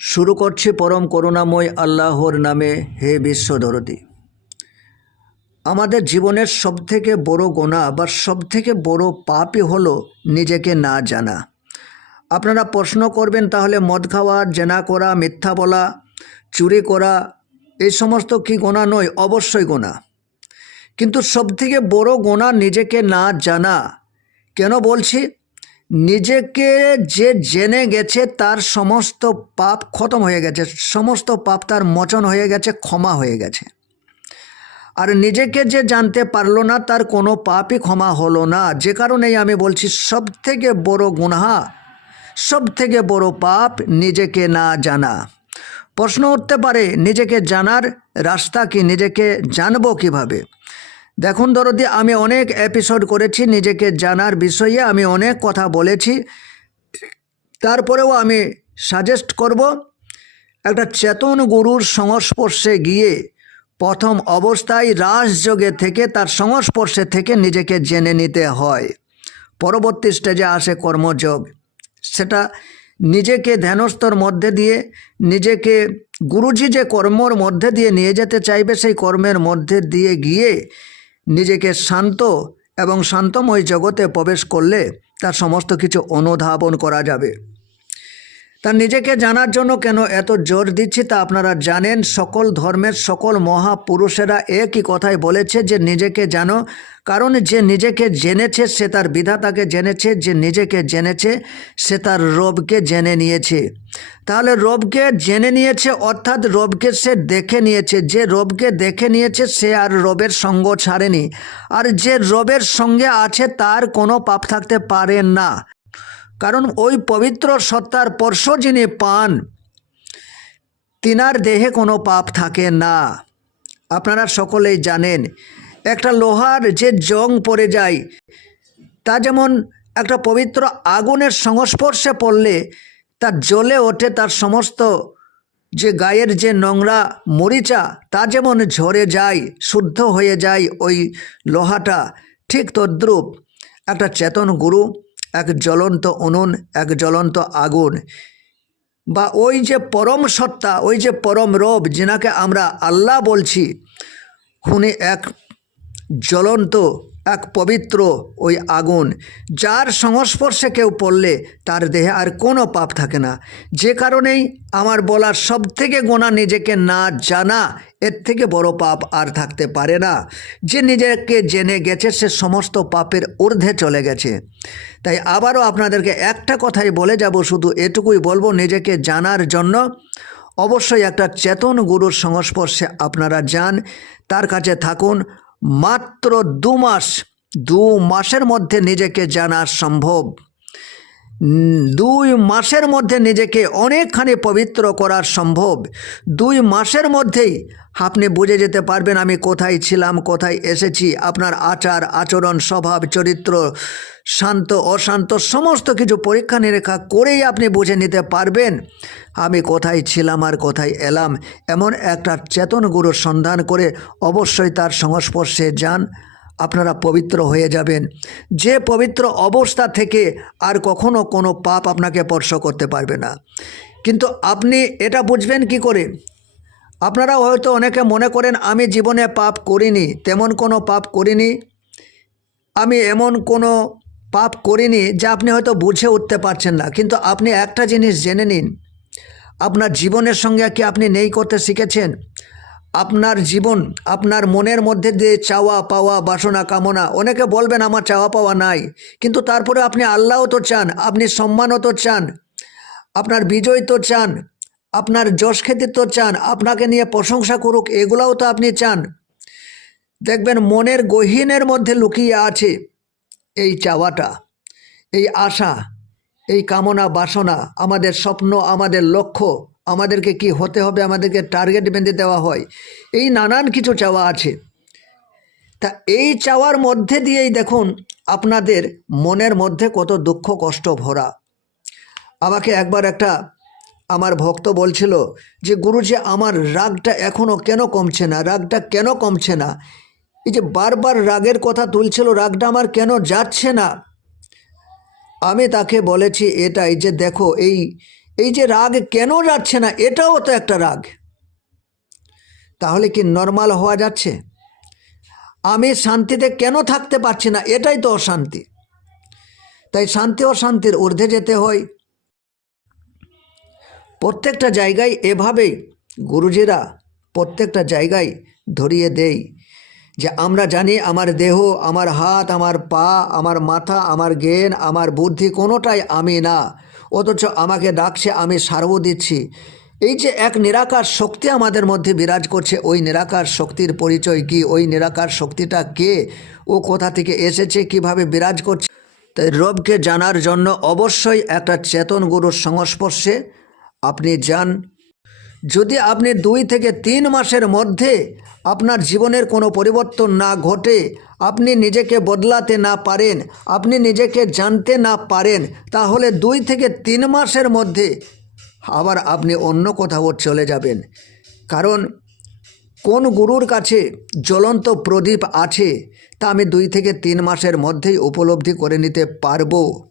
শুরু করছি পরম করুণাময় আল্লাহর নামে হে বিশ্বধরতী আমাদের জীবনের সবথেকে বড় গোনা বা সবথেকে বড় পাপই হলো নিজেকে না জানা। আপনারা প্রশ্ন করবেন, তাহলে মদ খাওয়া, জেনা করা, মিথ্যা বলা, চুরি করা, এই সমস্ত কি গোনা নয়? অবশ্যই গোনা। কিন্তু সবথেকে বড় গোনা নিজেকে না জানা। কেন বলছি? নিজেকে যে জেনে গেছে তার সমস্ত পাপ খতম হয়ে গেছে, সমস্ত পাপ তার মোচন হয়ে গেছে, ক্ষমা হয়ে গেছে। আর নিজেকে যে জানতে পারল না তার কোনো পাপই ক্ষমা হলো না। যে কারণেই আমি বলছি সব থেকে বড় গুনহা সব থেকে বড় পাপ নিজেকে না জানা। প্রশ্ন উঠতে পারে, নিজেকে জানার রাস্তা কি, নিজেকে জানব কীভাবে? দেখুন দরদি, আমি অনেক এপিসোড করেছি নিজেকে জানার বিষয়ে, আমি অনেক কথা বলেছি। তারপরেও আমি সাজেস্ট করব, একটা চেতন গুরুর সংস্পর্শে গিয়ে প্রথম অবস্থায় রাজযোগে থেকে তার সংস্পর্শে থেকে নিজেকে জেনে নিতে হয়। পরবর্তী স্টেজে আসে কর্মযোগ। সেটা নিজেকে ধ্যানস্থর মধ্যে দিয়ে, নিজেকে গুরুজি যে কর্মর মধ্যে দিয়ে নিয়ে যেতে চাইবে, সেই কর্মের মধ্যে দিয়ে গিয়ে নিজেকে শান্ত এবং শান্তময় জগতে প্রবেশ করলে তার সমস্ত কিছু অনুধাবন করা যাবে। তা নিজেকে জানার জন্য কেন এত জোর দিচ্ছি তা আপনারা জানেন। সকল ধর্মের সকল মহাপুরুষেরা একই কথাই বলেছে যে নিজেকে জানো, কারণ যে নিজেকে জেনেছে সে তার বিধাতাকে জেনেছে, যে নিজেকে জেনেছে সে তার রবকে জেনে নিয়েছে। তাহলে রবকে জেনে নিয়েছে অর্থাৎ রবকে সে দেখে নিয়েছে, যে রবকে দেখে নিয়েছে সে আর রবের সঙ্গ ছাড়েনি। আর যে রবের সঙ্গে আছে তার কোনো পাপ থাকতে পারে না। কারণ ওই পবিত্র সত্তার স্পর্শ যিনি পান, তিনার দেহে কোনো পাপ থাকে না। আপনারা সকলেই জানেন, একটা লোহার যে জং পড়ে যায়, তা যেমন একটা পবিত্র আগুনের সংস্পর্শে পড়লে, তা জ্বলে ওঠে তার সমস্ত যে গায়ের যে নোংরা মরিচা, তা যেমন ঝরে যায়, শুদ্ধ হয়ে যায় ওই লোহাটা, ঠিক তদ্রূপ একটা চেতন গুরু এক জ্বলন্ত উনুন, এক জ্বলন্ত আগুন। বা ওই যে পরম সত্তা, ওই যে পরম রব, যেনাকে আমরা আল্লাহ বলছি উনি এক জ্বলন্ত, এক পবিত্র ওই আগুন, যার সংস্পর্শে কেউ পড়লে তার দেহে আর কোনো পাপ থাকে না। যে কারণেই আমার বলার সব থেকে গোনা নিজেকে না জানা, এর থেকে বড় পাপ আর থাকতে পারে না। যে নিজেকে জেনে গেছে, সে সমস্ত পাপের ঊর্ধ্বে চলে গেছে। তাই আবারও আপনাদেরকে একটা কথাই বলে যাব, শুধু এটুকুই বলব নিজেকে জানার জন্য। অবশ্যই একটা চেতন গুরুর সংস্পর্শে আপনারা যান, তার কাছে থাকুন। মাত্র দু মাস, দু মাসের মধ্যে নিজেকে জানা সম্ভব। দুই মাসের মধ্যে নিজেকে অনেকখানি পবিত্র করা সম্ভব। দুই মাসের মধ্যেই আপনি বুঝে যেতে পারবেন আমি কোথায় ছিলাম, কোথায় এসেছি, আপনার আচার, আচরণ, স্বভাব, চরিত্র, শান্ত, অশান্ত, সমস্ত কিছু পরীক্ষা নিরীক্ষা করেই আপনি বুঝে নিতে পারবেন আমি কোথায় ছিলাম আর কোথায় এলাম। এমন একটা চেতন গুরুর সন্ধান করে অবশ্যই তার সংস্পর্শে যান। আপনারা পবিত্র হয়ে যাবেন। যে পবিত্র অবস্থা থেকে আর কখনো কোনো পাপ আপনাকে স্পর্শ করতে পারবে না। কিন্তু আপনি এটা বুঝবেন কি করে? আপনারা হয়তো অনেকে মনে করেন, আমি জীবনে পাপ করিনি, তেমন কোনো পাপ করিনি। আমি এমন কোনো পাপ করিনি যা আপনি হয়তো বুঝে উঠতে পারছেন না। কিন্তু আপনি একটা জিনিস জেনে নিন। আপনার জীবনের সঙ্গে কি আপনি নেই করতে শিখেছেন? আপনার জীবন, আপনার মনের মধ্যে দিয়ে চাওয়া পাওয়া, বাসনা, কামনা, অনেকে বলবেন আমার চাওয়া পাওয়া নাই, কিন্তু তারপরে আপনি আল্লাহও তো চান, আপনি সম্মানও তো চান, আপনার বিজয় তো চান, আপনার যশ খ্যাতি তো চান, আপনাকে নিয়ে প্রশংসা করুক, এগুলাও তো আপনি চান। দেখবেন মনের গহীনের মধ্যে লুকিয়ে আছে এই চাওয়াটা, এই আশা, এই কামনা, বাসনা, আমাদের স্বপ্ন, আমাদের লক্ষ্য আমাদেরকে কি হতে হবে? আমাদেরকে টার্গেট বেঁধে দেওয়া হয়। এই নানান কিছু চাওয়া আছে। তা এই চাওয়ার মধ্যে দিয়েই দেখুন, আপনাদের মনের মধ্যে কত দুঃখ, কষ্ট ভরা। আমাকে একবার একটা আমার ভক্ত বলছিল যে, গুরুজি, আমার রাগটা এখনও কেন কমছে না? রাগটা কেন কমছে না? এই যে বারবার রাগের কথা তুলছিল, রাগটা আমার কেন যাচ্ছে না? আমি তাকে বলেছি এটাই যে, দেখো, এই এই যে রাগ কেন যাচ্ছে না, এটাও তো একটা রাগ। তাহলে কি নর্মাল হওয়া যাচ্ছে? আমি শান্তিতে কেন থাকতে পারছি না, এটাই তো অশান্তি। তাই শান্তি অশান্তির ঊর্ধ্বে যেতে হয়। প্রত্যেকটা জায়গায় এভাবেই গুরুজিরা প্রত্যেকটা জায়গায় ধরিয়ে দেই যে আমরা জানি আমার দেহ, আমার হাত, আমার পা, আমার মাথা, আমার জ্ঞান, আমার বুদ্ধি কোনোটাই আমি না। অথচ আমাকে ডাকছে, আমি সার্ব দিচ্ছি। এই যে এক নিরাকার শক্তি আমাদের মধ্যে বিরাজ করছে, ওই নিরাকার শক্তির পরিচয় কি? ওই নিরাকার শক্তিটা কে? ও কোথা থেকে এসেছে? কীভাবে বিরাজ করছে? তাই রবকে জানার জন্য অবশ্যই একটা চেতন গুরুর সংস্পর্শে আপনি যান। যদি আপনি দুই থেকে তিন মাসের মধ্যে আপনার জীবনের কোনো পরিবর্তন না ঘটে, আপনি নিজেকে বদলাতে না পারেন, আপনি নিজেকে জানতে না পারেন, তাহলে দুই থেকে তিন মাসের মধ্যে আবার আপনি অন্য কোথাও চলে যাবেন। কারণ কোন গুরুর কাছে জ্বলন্ত প্রদীপ আছে, তা আমি দুই থেকে তিন মাসের মধ্যেই উপলব্ধি করে নিতে পারব।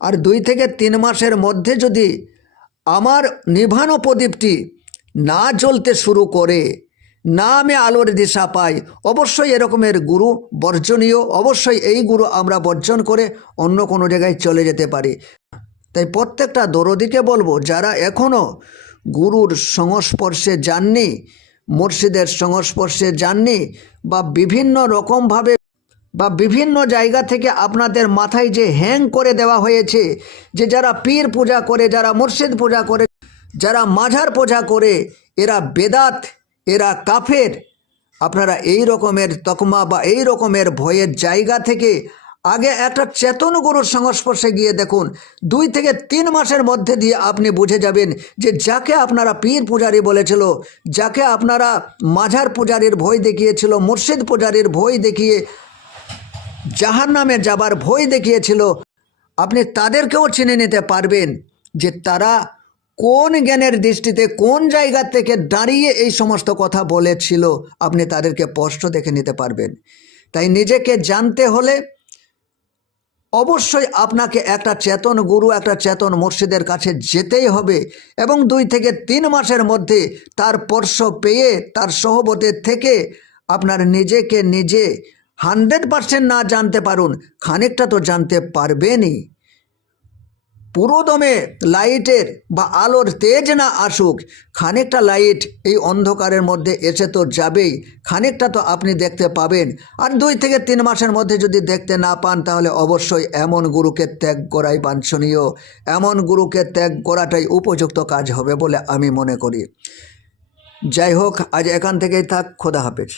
আর দুই থেকে তিন মাসের মধ্যে যদি আমার নিভানো প্রদীপটি না জ্বলতে শুরু করে, না আমি আলোর দিশা পাই। অবশ্যই এরকমের গুরু বর্জনীয়, অবশ্যই এই গুরু আমরা বর্জন করে অন্য কোনো জায়গায় চলে যেতে পারি। তাই প্রত্যেকটা দরদিকে বলব, যারা এখনও গুরুর সংস্পর্শে যাননি, মুর্শিদের সংস্পর্শে যাননি বা বিভিন্ন রকমভাবে বা বিভিন্ন জায়গা থেকে আপনাদের মাথায় যে হ্যাং করে দেওয়া হয়েছে, যে যারা পীর পূজা করে, যারা মুর্শিদ পূজা করে, যারা মাঝার পূজা করে, এরা বেদাত, এরা কাফের। আপনারা এই রকমের তকমা বা এই রকমের ভয়ের জায়গা থেকে আগে একটা চেতন গুরুর সংস্পর্শে গিয়ে দেখুন। দুই থেকে তিন মাসের মধ্যে দিয়ে আপনি বুঝে যাবেন যে যাকে আপনারা পীর পূজারী বলেছিল, যাকে আপনারা মাঝার পূজারীর ভয় দেখিয়েছিল, মুর্শিদ পূজারীর ভয় দেখিয়ে জাহার নামে যাবার ভয় দেখিয়েছিল। আপনি তাদেরকেও চিনে নিতে পারবেন যে তারা কোন জ্ঞানের দৃষ্টিতে কোন জায়গা থেকে দাঁড়িয়ে এই সমস্ত কথা বলেছিল। আপনি তাদেরকে স্পষ্ট দেখে নিতে পারবেন। তাই নিজেকে জানতে হলে অবশ্যই আপনাকে একটা চেতন গুরু, একটা চেতন মুর্শিদের কাছে যেতেই হবে এবং দুই থেকে তিন মাসের মধ্যে তার স্পর্শ পেয়ে, তার সহবতের থেকে আপনার নিজেকে নিজে হান্ড্রেড পারসেন্ট না জানতে পারুন, খানিকটা তো জানতে পারবেনই। পুরোদমে লাইটের বা আলোর তেজ না আসুক, খানিকটা লাইট এই অন্ধকারের মধ্যে এসে তো যাবেই, খানিকটা তো আপনি দেখতে পাবেন। আর দুই থেকে তিন মাসের মধ্যে যদি দেখতে না পান, তাহলে অবশ্যই এমন গুরুকে ত্যাগ করাই বাঞ্ছনীয়। এমন গুরুকে ত্যাগ করাটাই উপযুক্ত কাজ হবে বলে আমি মনে করি। যাই হোক, আজ এখান থেকেই থাক, খোদা হাফেজ।